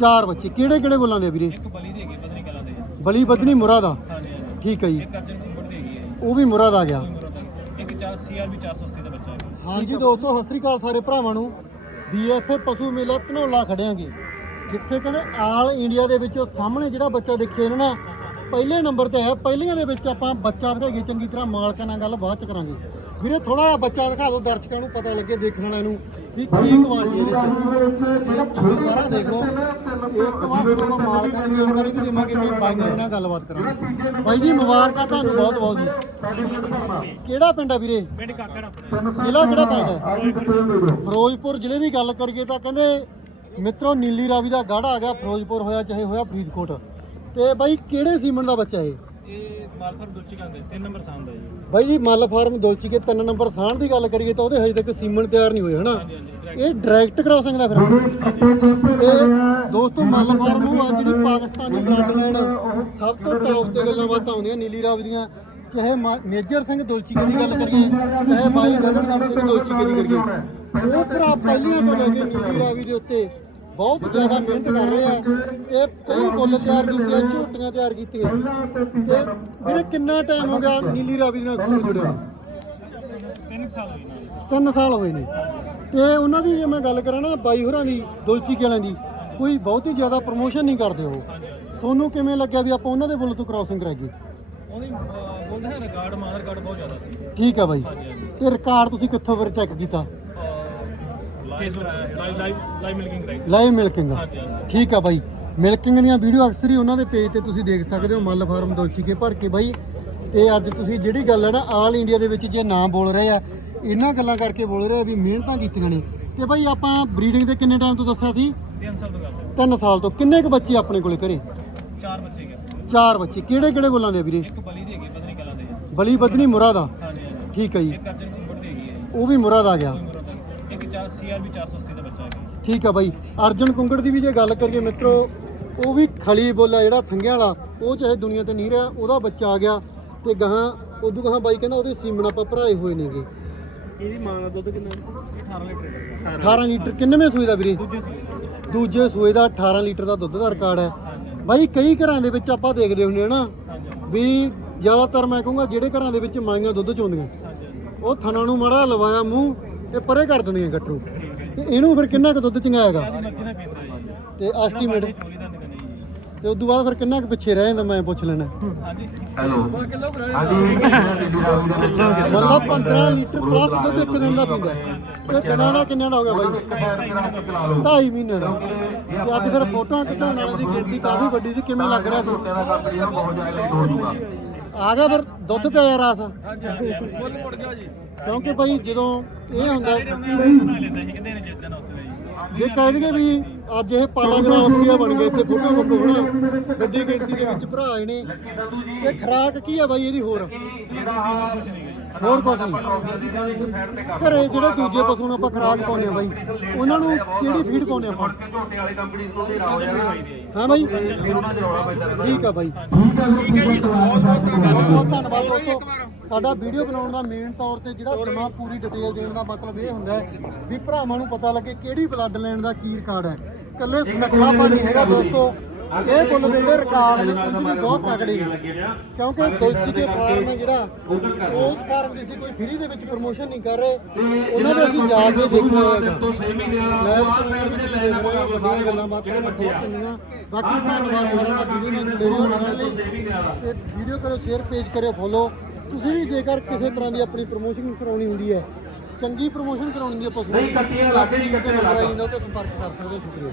ਚਾਰ ਬੱਚੇ। ਕਿਹੜੇ ਕਿਹੜੇ ਬੋਲਾਂ ਦੇ ਆ ਵੀਰੇ? ਇੱਕ ਬਲੀ ਦੇ ਹੈਗੇ ਬਦਨੀ ਕਲਾ ਦੇ ਬਲੀ ਬਦਨੀ ਮੁਰਾ ਦਾ ਹਾਂਜੀ ਹਾਂਜੀ। ਠੀਕ ਹੈ ਜੀ। ਇੱਕ ਅਰਜਨ ਕੁੰਬੜ ਦੇ ਹੈਗੀ ਹੈ ਜੀ। ਉਹ ਵੀ ਮੁਰਾ ਦਾ ਗਿਆ। ਕੋਈ ਮੁਰਾ ਦਾ ਇੱਕ 4 ਸੀਆਰਬੀ 480 ਦਾ ਬੱਚਾ ਹੈ ਹਾਂਜੀ ਦੋਸਤੋ ਸਤਿ ਸ੍ਰੀ ਅਕਾਲ ਸਾਰੇ ਭਰਾਵਾਂ ਨੂੰ। ਬੀਐਫਏ ਪਸ਼ੂ ਮੇਲਾ ਧਨੌਲਾ ਖੜਿਆਂਗੇ। ਜਿੱਥੇ ਕਹਿੰਦੇ ਆਲ ਇੰਡੀਆ ਦੇ ਵਿੱਚੋਂ ਸਾਹਮਣੇ ਜਿਹੜਾ ਬੱਚਾ ਦੇਖਿਆ ਇਹਨਾਂ ਨਾ ਪਹਿਲੇ ਨੰਬਰ ਤੇ ਹੈ ਪਹਿਲੀਆਂ ਦੇ ਵਿੱਚ ਆਪਾਂ ਬੱਚਾ ਦਿਖਾਈਏ ਚੰਗੀ ਤਰ੍ਹਾਂ ਮਾਲਕਾਂ ਨਾਲ ਗੱਲ ਬਾਅਦ ਚ ਕਰਾਂਗੇ। ਵੀਰੇ ਥੋੜਾ ਜਿਹਾ ਬੱਚਾ ਦਿਖਾ ਦਿਓ ਦਰਸ਼ਕਾਂ ਨੂੰ ਪਤਾ ਲੱਗੇ ਦੇਖਣ ਵਾਲਿਆਂ ਨੂੰ ਵੀ ਕੀ ਕੁਆਲਿਟੀ ਇਹਦੇ ਚ। ਸਾਰਾ ਦੇਖ ਲਓ ਇਹ ਕੁਆਲਿਟੀ ਨੂੰ ਮਾਲਕਾਂ ਦੀ ਜਾਣਕਾਰੀ ਵੀ ਦੇਵਾਂਗੇ ਤੇ ਬਾਈਆਂ ਦੇ ਨਾਲ ਗੱਲਬਾਤ ਕਰਾਂਗੇ। ਬਾਈ ਜੀ ਮੁਬਾਰਕਾਂ ਤੁਹਾਨੂੰ ਬਹੁਤ ਬਹੁਤ ਜੀ। ਕਿਹੜਾ ਪਿੰਡ ਆ ਵੀਰੇ? ਪਿੰਡ ਕਾਕੜ ਆਪਣਾ। ਜ਼ਿਲ੍ਹਾ ਕਿਹੜਾ ਪੈਂਦਾ? ਫਿਰੋਜ਼ਪੁਰ ਜ਼ਿਲ੍ਹੇ ਦੀ ਗੱਲ ਕਰੀਏ ਤਾਂ ਕਹਿੰਦੇ ਮਿੱਤਰੋ ਨੀਲੀ ਰਾਵੀ ਦਾ ਗਾੜਾ ਆ ਗਿਆ ਫਿਰੋਜ਼ਪੁਰ ਹੋਇਆ ਚਾਹੇ ਹੋਇਆ ਫਰੀਦਕੋਟ। ਤੇ ਬਾਈ ਕਿਹੜੇ ਸੀਮਨ ਦਾ ਬੱਚਾ ਇਹ? ਇਹ ਮਾਲਫਰ ਦੁੱਚੀ ਕਹਿੰਦੇ 3 ਨੰਬਰ ਸਾਹਮ ਦਾ ਜੀ। ਬਾਈ ਜੀ ਮੱਲ ਫਾਰਮ ਦੋਲਚੀ ਕੇ ਤਿੰਨ ਨੰਬਰ ਸਾਹਣ ਦੀ ਗੱਲ ਕਰੀਏ ਤਾਂ ਉਹਦੇ ਹਜੇ ਤੱਕ ਸੀਮਨ ਤਿਆਰ ਨਹੀਂ ਹੋਏ ਹਨਾ? ਇਹ ਡਾਇਰੈਕਟ ਕ੍ਰਾਸਿੰਗ ਦਾ ਫਿਰ। ਤੇ ਦੋਸਤੋ ਮੱਲ ਫਾਰਮ ਉਹ ਆ ਜਿਹੜੀ ਪਾਕਿਸਤਾਨੀ ਬਲੱਡ ਲਾਈਨ ਸਭ ਤੋਂ ਟੌਪ ਤੇ ਗੱਲਾਂ ਬਾਤਾਂ ਆਉਂਦੀਆਂ ਨੀਲੀ ਰਾਵੀ ਦੀਆਂ। ਚਾਹੇ ਮਾ- ਮੇਜਰ ਸਿੰਘ ਦੁਲਚੀਕੇ ਦੀ ਗੱਲ ਕਰੀਏ ਚਾਹੇ ਬਾਈ ਗਗਨਦੀਪ ਸਿੰਘ ਦੁਲਚੀਕੇ ਦੀ ਕਰੀਏ। ਉਹ ਭਰਾ ਪਹਿਲੀਆਂ ਤੋਂ ਲੈ ਕੇ ਨੀਲੀ ਰਾਵੀ ਦੇ ਉੱਤੇ ਬਹੁਤ ਜ਼ਿਆਦਾ ਮਿਹਨਤ ਕਰ ਰਹੇ ਆ। ਤੇ ਕਈ ਬੁੱਲ ਤਿਆਰ ਕੀਤੇ ਝੋਟੀਆਂ ਤਿਆਰ ਕੀਤੀਆਂ। ਤੇ ਵੀਰੇ ਕਿੰਨਾ ਟਾਈਮ ਹੋ ਗਿਆ ਨੀਲੀ ਰਾਵੀ ਨਾਲ ਤੁਹਾਨੂੰ ਜੁੜੇ ਹੋਏ 3 ਸਾਲ ਹੋਏ ਸਾਲ ਹੋਏ ਨੇ। ਤੇ ਉਹਨਾਂ ਦੀ ਜੇ ਮੈਂ ਗੱਲ ਕਰਾਂ ਨਾ ਬਾਈ ਹੋਰਾਂ ਦੀ ਦੁਲਚੀ ਵਾਲਿਆਂ ਦੀ ਕੋਈ ਬਹੁਤੀ ਜ਼ਿਆਦਾ ਪ੍ਰਮੋਸ਼ਨ ਨਹੀਂ ਕਰਦੇ ਉਹ। ਤੁਹਾਨੂੰ ਕਿਵੇਂ ਲੱਗਿਆ ਵੀ ਆਪਾਂ ਉਹਨਾਂ ਦੇ ਬੁੱਲ ਤੋਂ ਕ੍ਰਾਸਿੰਗ ਕਰਾਈਏ? ਉਹਦੀ ਅਹ, ਬੋਲਦੇ ਹੈ ਰਿਕਾਰਡ ਮਾਦਰ ਰਿਕਾਰਡ ਬਹੁਤ ਜ਼ਿਆਦਾ ਸੀ। ਠੀਕ ਆ ਬਾਈ। ਤੇ ਰਿਕਾਰਡ ਤੁਸੀਂ ਕਿੱਥੋਂ ਫਿਰ ਚੈੱਕ ਕੀਤਾ? ਫੇਸਬੁੱਕ ਲਾਈਵ ਲਾਈਵ ਮਿਲਕਿੰਗ ਕਰਾਈ ਸੀ ਲਾਈਵ ਮਿਲਕਿੰਗ ਹਾਂਜੀ ਹਾਂਜੀ। ਠੀਕ ਆ ਬਾਈ। ਮਿਲਕਿੰਗ ਦੀਆਂ ਵੀਡੀਓ ਅਕਸਰ ਹੀ ਉਹਨਾਂ ਦੇ ਪੇਜ ਤੇ ਤੁਸੀਂ ਦੇਖ ਸਕਦੇ ਹੋ ਮੱਲ ਫਾਰਮ ਦੋਚੀ ਕੇ ਭਰ ਕੇ ਬਾਈ। ਤੇ ਅੱਜ ਤੁਸੀਂ ਜਿਹੜੀ ਗੱਲ ਹੈ ਨਾ ਆਲ ਇੰਡੀਆ ਦੇ ਵਿੱਚ ਜੇ ਨਾਮ ਬੋਲ ਰਹੇ ਆ ਇਹਨਾਂ ਗੱਲਾਂ ਕਰਕੇ ਬੋਲ ਰਹੇ ਆ ਵੀ ਮਿਹਨਤਾਂ ਕੀਤੀਆਂ ਨੇ। ਤੇ ਬਾਈ ਆਪਾਂ ਬਰੀਡਿੰਗ ਦੇ ਕਿੰਨੇ ਟਾਈਮ ਤੋਂ ਦੱਸਿਆ ਸੀ? 3 ਸਾਲ ਤੋਂ ਕਰਦੇ 3 ਸਾਲ ਤੋਂ। ਕਿੰਨੇ ਕੁ ਬੱਚੇ ਆਪਣੇ ਕੋਲੇ ਘਰੇ? ਚਾਰ ਬੱਚੇ ਗਏ ਚਾਰ ਬੱਚੇ। ਕਿਹੜੇ ਕਿਹੜੇ ਬੋਲਾਂ ਦੇ ਆ ਵੀਰੇ? ਇੱਕ ਬਲੀ ਦੇ ਹੈਗੇ ਬਦਨੀ ਕਲਾ ਦੇ ਬਲੀ ਬਦਨੀ ਮੁਰਾ ਦਾ ਹਾਂਜੀ ਹਾਂਜੀ। ਠੀਕ ਹੈ ਜੀ। ਇੱਕ ਅਰਜਨ ਕੁੰਬੜ ਦੇ ਹੈਗੀ ਹੈ ਜੀ। ਉਹ ਵੀ ਮੁਰਾ ਦਾ ਗਿਆ। ਇੱਕ 4 ਸੀਆਰਬੀ 480 ਦਾ ਬੱਚਾ ਹੈ ਠੀਕ ਆ ਬਾਈ। ਅਰਜਨ ਕੁੰਗੜ ਦੀ ਵੀ ਜੇ ਗੱਲ ਕਰੀਏ ਮਿੱਤਰੋ ਉਹ ਵੀ ਖਲੀ ਬੋਲਾ ਜਿਹੜਾ ਸੰਘਿਆਂ ਵਾਲਾ ਉਹ ਚਾਹੇ ਦੁਨੀਆ ਤੇ ਨਹੀਂ ਰਿਹਾ ਉਹਦਾ ਬੱਚਾ ਆ ਗਿਆ ਤੇ ਗਾਹਾਂ ਉਦੋਂ ਗਾਹਾਂ ਬਾਈ ਕਹਿੰਦਾ ਉਹਦੇ ਸੀਮਨ ਆਪਾਂ ਭਰਾਏ ਹੋਏ ਨੇਗੇ। ਇਹਦੀ ਮਾਂ ਦਾ ਦੁੱਧ ਕਿੰਨਾ 18 ਲੀਟਰ 18 ਲੀਟਰ ਕਿੰਨੇਵੇਂ ਸੂਏ ਦਾ ਵੀਰੇ? ਦੂਜੇ ਸੂਏ ਦੂਜੇ ਸੂਏ ਦਾ 18 ਲੀਟਰ ਦਾ ਦੁੱਧ ਦਾ ਰਿਕਾਰਡ ਹੈ। ਬਾਈ ਕਈ ਘਰਾਂ ਦੇ ਵਿੱਚ ਆਪਾਂ ਦੇਖਦੇ ਹੁੰਦੇ ਆ ਨਾ ਵੀ ਜ਼ਿਆਦਾਤਰ ਮੈਂ ਕਹੂੰਗਾ ਜਿਹੜੇ ਘਰਾਂ ਦੇ ਵਿੱਚ ਮਾਈਆਂ ਦੁੱਧ ਚੋਂਦੀਆਂ ਉਹ ਥਣਾ ਨੂੰ ਮੜਾ ਲਵਾਇਆ ਮੂੰਹ ਤੇ ਪਰੇ ਕਰ ਦਿੰਦੀਆਂ ਗੱਟੂ ਤੇ ਇਹਨੂੰ ਫਿਰ ਕਿੰਨਾ ਕੁ ਦੁੱਧ ਚੰਗਾਏਗਾ? ਤੇ ਐਸਟੀਮੇਟ ਤੇ ਉਦੋਂ ਬਾਅਦ ਫਿਰ ਕਿੰਨਾ ਕੁ ਪਿੱਛੇ ਰਹਿ ਜਾਂਦਾ ਮੈਂ ਪੁੱਛ ਲੈਣਾ। ਹਾਂਜੀ। ਹੈਲੋ। ਮਤਲਬ 15 ਲੀਟਰ ਪਲੱਸ ਦੁੱਧ ਇੱਕ ਦਿਨ ਦਾ ਪੀਂਦਾ। ਤੇ ਦਿਨਾਂ ਦਾ ਕਿੰਨਾ ਦਾ ਹੋ ਗਿਆ ਬਾਈ? ਢਾਈ ਮਹੀਨੇ ਦਾ। ਤੇ ਅੱਜ ਫਿਰ ਫੋਟੋਆਂ ਖਿਚਾਉਣ ਵਾਲਿਆਂ ਦੀ ਗਿਣਤੀ ਕਾਫੀ ਵੱਡੀ ਸੀ ਕਿਵੇਂ ਲੱਗ ਰਿਹਾ ਸੀ? ਆ ਗਿਆ ਫਿਰ ਦੁੱਧ ਪਿਆ ਰਾਸ ਫੁੱਲ ਮੁੜ ਗਿਆ ਜੀ। ਕਿਉਂਕਿ ਬਾਈ ਜਦੋਂ ਇਹ ਹੁੰਦਾ ਜੀ। ਜੇ ਕਹਿ ਦਈਏ ਵੀ ਅੱਜ ਇਹ ਪਾਲਾ ਗਲਾਲ ਪੂਰੀਆ ਬਣ ਗਏ ਇੱਥੇ ਫੋਟੋ ਫੋਟੋ ਹਨਾ ਵੱਡੀ ਗਿਣਤੀ ਦੇ ਵਿੱਚ ਭਰਾ ਆਏ ਨੇ। ਤੇ ਖਰਾਕ ਕੀ ਆ ਬਾਈ ਇਹਦੀ ਹੋਰ? ਹੋਰ ਕੁਝ ਨਹੀਂ। ਘਰੇ ਜਿਹੜੇ ਦੂਜੇ ਪਸ਼ੂ ਨੂੰ ਆਪਾਂ ਖਰਾਕ ਪਾਉਂਦੇ ਆ ਬਾਈ, ਉਹਨਾਂ ਨੂੰ ਕਿਹੜੀ ਫੀਡ ਪਾਉਂਦੇ ਆਪਾਂ? ਝੋਟੇ ਵਾਲੀ ਕੰਪਨੀ ਤੋਂ ਤੇ ਰਾਓ ਹਾਂ ਬਾਈ। ਉਹਨਾਂ ਦੇ ਰੌਲਾ ਠੀਕ ਆ ਬਾਈ। ਬਹੁਤ ਬਹੁਤ ਧੰਨਵਾਦ ਦੋਸਤੋ। ਸਾਡਾ ਵੀਡੀਓ ਬਣਾਉਣ ਦਾ ਮੇਨ ਤੌਰ ਤੇ ਜਿਹੜਾ ਜਮਾ ਪੂਰੀ ਡਿਟੇਲ ਦੇਣ ਦਾ ਮਤਲਬ ਇਹ ਹੁੰਦਾ ਹੈ ਵੀ ਭਰਾਵਾਂ ਨੂੰ ਪਤਾ ਲੱਗੇ ਕਿਹੜੀ ਬਲੱਡ ਲਾਈਨ ਦਾ ਕੀ ਰਿਕਾਰਡ ਹੈ। ਕੱਲੇ ਸੁਨੱਖਾਪਾ ਨਹੀਂ ਹੈਗਾ ਦੋਸਤੋ। ਇਹ ਬੁੱਲ ਦੇ ਜਿਹੜੇ ਰਿਕਾਰਡ ਨੇ ਉਹ ਵੀ ਬਹੁਤ ਤਕੜੇ ਨੇ। ਕਿਉਂਕਿ ਦੋਚੀ ਦੇ ਫਾਰਮ ਹੈ ਜਿਹੜਾ ਉਸ ਫਾਰਮ ਦੀ ਸੀ ਕੋਈ ਫ੍ਰੀ ਦੇ ਵਿੱਚ ਪ੍ਰੋਮੋਸ਼ਨ ਨਹੀਂ ਕਰ ਰਹੇ। ਉਹਨਾਂ ਦੇ ਅਸੀਂ ਜਾ ਕੇ ਦੇਖਣਾ ਹੋਏਗਾ ਤੋਂ 6 ਮਹੀਨੇ ਵਾਲਾ ਵਿੱਚ ਦੇਖ ਰਹੇ ਵੱਡੀਆਂ ਗੱਲਾਂ ਬਾਤਾਂ ਬਹੁਤ ਚੰਗੀਆਂ ਬਾਕੀ ਧੰਨਵਾਦ ਸਾਰਿਆਂ ਦਾ ਵੀਡੀਓ ਜੁੜੇ ਰਹੋ ਨਾਲ ਲਈ ਤੇ ਵੀਡੀਓ ਕਰੋ ਸ਼ੇਅਰ ਪੇਜ ਕਰਿਓ ਫੋਲੋ ਤੁਸੀਂ ਵੀ ਜੇਕਰ ਕਿਸੇ ਤਰ੍ਹਾਂ ਦੀ ਆਪਣੀ ਪ੍ਰੋਮੋਸ਼ਨ ਕਰਾਉਣੀ ਹੁੰਦੀ ਹੈ ਚੰਗੀ ਪ੍ਰੋਮੋਸ਼ਨ ਕਰਾਉਣੀ ਹੁੰਦੀ ਹੈ ਪਸ਼ੂ ਨਹੀਂ, ਕੱਟੀਆਂ ਲੱਗ ਗਈ, ਕੱਟੀਆਂ ਲੱਗ ਤੇ ਸੰਪਰਕ ਕਰ ਸਕਦੇ ਹੋ ਸ਼ੁਕਰੀਆ।